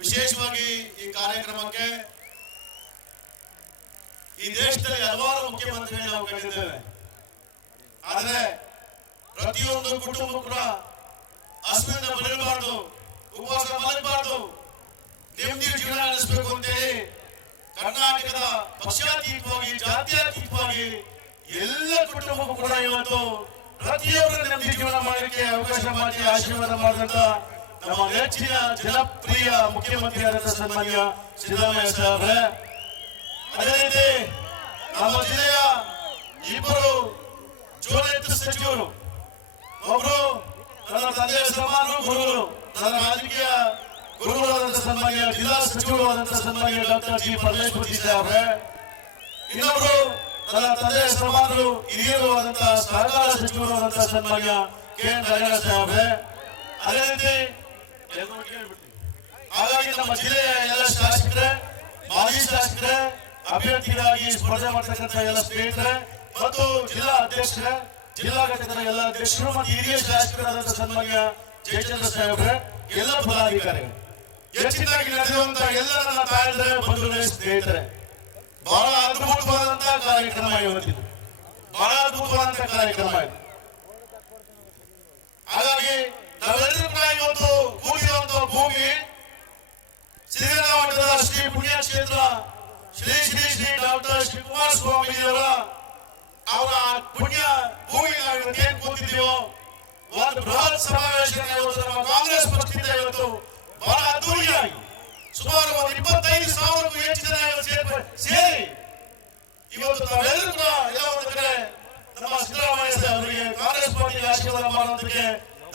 ವಿಶೇಷವಾಗಿ ಈ ಕಾರ್ಯಕ್ರಮಕ್ಕೆ ಈ ದೇಶದಲ್ಲಿ ಹಲವಾರು ಮುಖ್ಯಮಂತ್ರಿಗಳು ನಾವು ಕಂಡಿದ್ದೇವೆ. ಆದರೆ ಪ್ರತಿಯೊಂದು ಕುಟುಂಬ ಕೂಡ ಹಸುವಿನಿಂದ ಬರಬಾರದು, ಉಪವಾಸ ಮಲಗಬಾರದು, ನೆಮ್ಮದಿ ಜೀವನ ನಡೆಸಬೇಕು ಅಂತೇಳಿ ಕರ್ನಾಟಕದ ಪಕ್ಷಾತೀತವಾಗಿ ಜಾತ್ಯತೀತವಾಗಿ ಎಲ್ಲ ಕುಟುಂಬಕ್ಕೂ ಕೂಡ ಇವತ್ತು ಪ್ರತಿಯೊಬ್ಬರು ನೆಮ್ಮದಿ ಜೀವನ ಮಾಡಲಿಕ್ಕೆ ಅವಕಾಶ ಮಾಡಿ ಆಶೀರ್ವಾದ ಮಾಡಿದಂತ ನಮ್ಮ ನೆಚ್ಚಿನ ಜನಪ್ರಿಯ ಮುಖ್ಯಮಂತ್ರಿಯಾದಂಥ ಸನ್ಮಾನ್ಯ ಸಿದ್ದರಾಮಯ್ಯ ಸಾಹೇಬ್ರೆ, ಅದೇ ರೀತಿ ನಮ್ಮ ಜಿಲ್ಲೆಯ ಇಬ್ಬರು ಚುನಾಯಿತ ಸಚಿವರು, ಒಬ್ಬರು ನನ್ನ ತಂದೆಯ ಸಮಾನ ಗುರುಗಳು, ನನ್ನ ರಾಜಕೀಯ ಗುರುಗಳಾದಂಥ ಸನ್ಮಾನ್ಯ ಜಿಲ್ಲಾ ಸಚಿವರಾದಂಥ ಸನ್ಮಾನ್ಯ ಡಾಕ್ಟರ್ ಜಿ ಪರಮೇಶ್ವರ್ ಸಾಹೇಬ್ರೆ, ಇನ್ನೊಬ್ಬರು ನನ್ನ ತಂದೆಯ ಸಮಾನರು ಹಿರಿಯರು ಆದಂತಹ ಸಹಕಾರ ಸಚಿವರು ಆದಂತಹ ಸನ್ಮಾನ್ಯ ಕೆ ಎನ್ ರಾಜಣ್ಣ ಸಾಹೇಬ್ರೆ, ಅದೇ ರೀತಿ ಹಾಗಾಗಿ ನಮ್ಮ ಜಿಲ್ಲೆಯ ಎಲ್ಲ ಶಾಸಕರೇ, ಮಾಜಿ ಶಾಸಕರೇ, ಅಭ್ಯರ್ಥಿಗಳಾಗಿ ಸ್ಪರ್ಧೆ ಮಾಡತಕ್ಕಂಥ ಎಲ್ಲ ಸ್ನೇಹಿತರೆ ಮತ್ತು ಜಿಲ್ಲಾ ಅಧ್ಯಕ್ಷರೇ, ಜಿಲ್ಲಾ ಘಟಕದ ಎಲ್ಲ ಅಧ್ಯಕ್ಷರು ಮತ್ತು ಹಿರಿಯ ಶಾಸಕರಾದಂತಹ ಸನ್ಮಾನ್ಯ ಜಯಚಂದ್ರ ಸಾಹೇಬ್ರೆ, ಎಲ್ಲ ಪದಾಧಿಕಾರಿಗಳು, ಹೆಚ್ಚಿನಾಗಿ ನಡೆಯುವಂತಹ ಎಲ್ಲ ನನ್ನ ತಾಯಂದ್ರೆ ಬಂಧುಗಳೇ ಸ್ನೇಹಿತರೆ, ಬಹಳ ಅದ್ಭುತವಾದಂತಹ ಕಾರ್ಯಕ್ರಮ ಇವತ್ತಿದು, ಬಹಳ ಅದ್ಭುತವಾದಂತಹ ಕಾರ್ಯಕ್ರಮ ಇದು. ಹಾಗಾಗಿ ನಾವೆಲ್ಲರೂ ಕೂಡ ಇವತ್ತು ಕೂಡಿರುವಂತಹ ಭೂಮಿ ಸಿರಿಗೆರೆ ಮಠದ ಶ್ರೀ ಪುಣ್ಯಕ್ಷೇತ್ರ ಶ್ರೀ ಶ್ರೀ ಶ್ರೀ ಡಾಕ್ಟರ್ ಶಿವಕುಮಾರ ಸ್ವಾಮೀಜಿಯವರ ಅವರ ಪುಣ್ಯ ಭೂಮಿ ನಾವು ಇವತ್ತೇನು ಕೂತಿದ್ದೀವೋ ಒಂದು ಬೃಹತ್ ಸಮಾವೇಶ ಇವತ್ತು ನಮ್ಮ ಕಾಂಗ್ರೆಸ್ ಪಕ್ಷದಿಂದ ಇವತ್ತು ಬಹಳ ಅದ್ದೂರಿಯಾಗಿ ಸುಮಾರು ಒಂದು 25,000ಕ್ಕೂ ಹೆಚ್ಚು ಜನ ಸೇರಿ ಇವತ್ತು ನಾವೆಲ್ಲರೂ ಕೂಡ ಎಲ್ಲ ಒಂದು ಕಡೆ ನಮ್ಮ ಸಿದ್ದರಾಮಯ್ಯ ಅವರಿಗೆ ಕಾಂಗ್ರೆಸ್ ಪಾರ್ಟಿಗೆ ಆಶೀರ್ವಾದ ಮಾಡೋದಕ್ಕೆ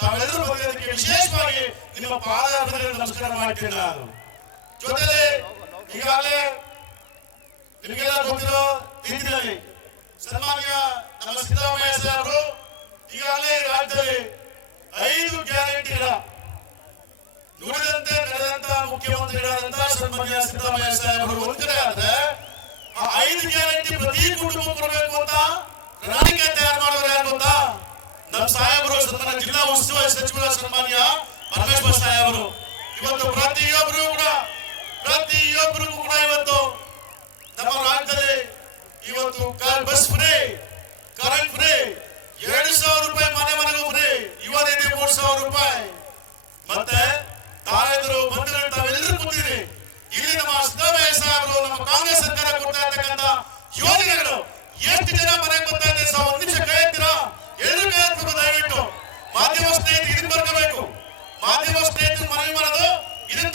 ತಾವೆಲ್ಲರೂ ಬಂದಿದ್ದಕ್ಕೆ ವಿಶೇಷವಾಗಿ ನಿಮ್ಮ ಪಾದಾರ್ಪಣೆಗೆ ನಮಸ್ಕಾರ ಮಾಡ್ತೇನೆ. ನಾನು ಜೊತೆಲಿ ಈಗಾಗಲೇ ನಿಮಗೆಲ್ಲ ಗೊತ್ತಿರೋ ರೀತಿಯಲ್ಲಿ ಸನ್ಮಾನ್ಯ ನಮ್ಮ ಸಿದ್ದರಾಮಯ್ಯ ಸಾಹೇಬರು ಈಗಾಗಲೇ ರಾಜ್ಯದಲ್ಲಿ 5 ಗ್ಯಾರಂಟಿಗಳ ನುಡಿದಂತೆ ನಡೆದಂತ ಮುಖ್ಯಮಂತ್ರಿಗಳಾದಂತಹ ಸನ್ಮಾನ್ಯ ಸಿದ್ದರಾಮಯ್ಯ ಸಾಹೇಬರು ಒಂದು ಕಡೆ ಆದ್ರೆ ಆ 5 ಗ್ಯಾರಂಟಿ ಪ್ರತಿ ಕುಟುಂಬ ಕೊಡಬೇಕು ಅಂತ ಪ್ರಣಾಳಿಕೆ ತಯಾರು ಮಾಡೋರು ಯಾರು ಗೊತ್ತಾ? ನಮ್ಮ ಸಾಹೇಬರು ಸನ್ಮಾನ್ಯ ಜಿಲ್ಲಾ ಉಸ್ತುವಾರಿ ಸಚಿವರ ಸನ್ಮಾನ್ಯ ಪರಮೇಶ್ವರ್ ಸಾಹೇಬರು. ಇವತ್ತು ಪ್ರತಿಯೊಬ್ಬರಿಗೂ ಕೂಡ ಇವತ್ತು ನಮ್ಮ ರಾಜ್ಯದಲ್ಲಿ ಇವತ್ತು ಬಸ್ ಫ್ರೀ, ಕರೆಂಟ್ ಫ್ರೀ, 2,000 ರೂಪಾಯಿ ಮನೆಗೂ ಫ್ರೀ, ಯುವ ನಿಧಿ 3,000 ರೂಪಾಯಿ, ಮತ್ತೆ ತಾಯಂದಿರು ಬಂಧುಗಳು ತಾವೆಲ್ಲರೂ ಕೂತಿರಿ. ಇಲ್ಲಿ ನಮ್ಮ ಸಿದ್ದರಾಮಯ್ಯ ಸಾಹೇಬರು ನಮ್ಮ ಕಾಂಗ್ರೆಸ್ ಸರ್ಕಾರ ಕೊಡ್ತಾ ಇರ್ತಕ್ಕಂಥ ಯೋಜನೆಗಳು ಎಷ್ಟು ಜನ ಮನೆಗೆ ಬರ್ತಾ ಇದೆ? ಒಂದು ನಿಮಿಷ ಕೈ ಎತ್ತೀರಾ? ಎಲ್ಲರೂ ಕೈ ಎತ್ತಬೇಕು. ದಯವಿಟ್ಟು ಮಾಧ್ಯಮ ಸ್ನೇಹಿತರು ಇದನ್ನ ಬರ್ಕೋಬೇಕು. ಮಾಧ್ಯಮ ಸ್ನೇಹಿತರು ಮನವಿ ಮಾಡೋದು ಇದನ್ನ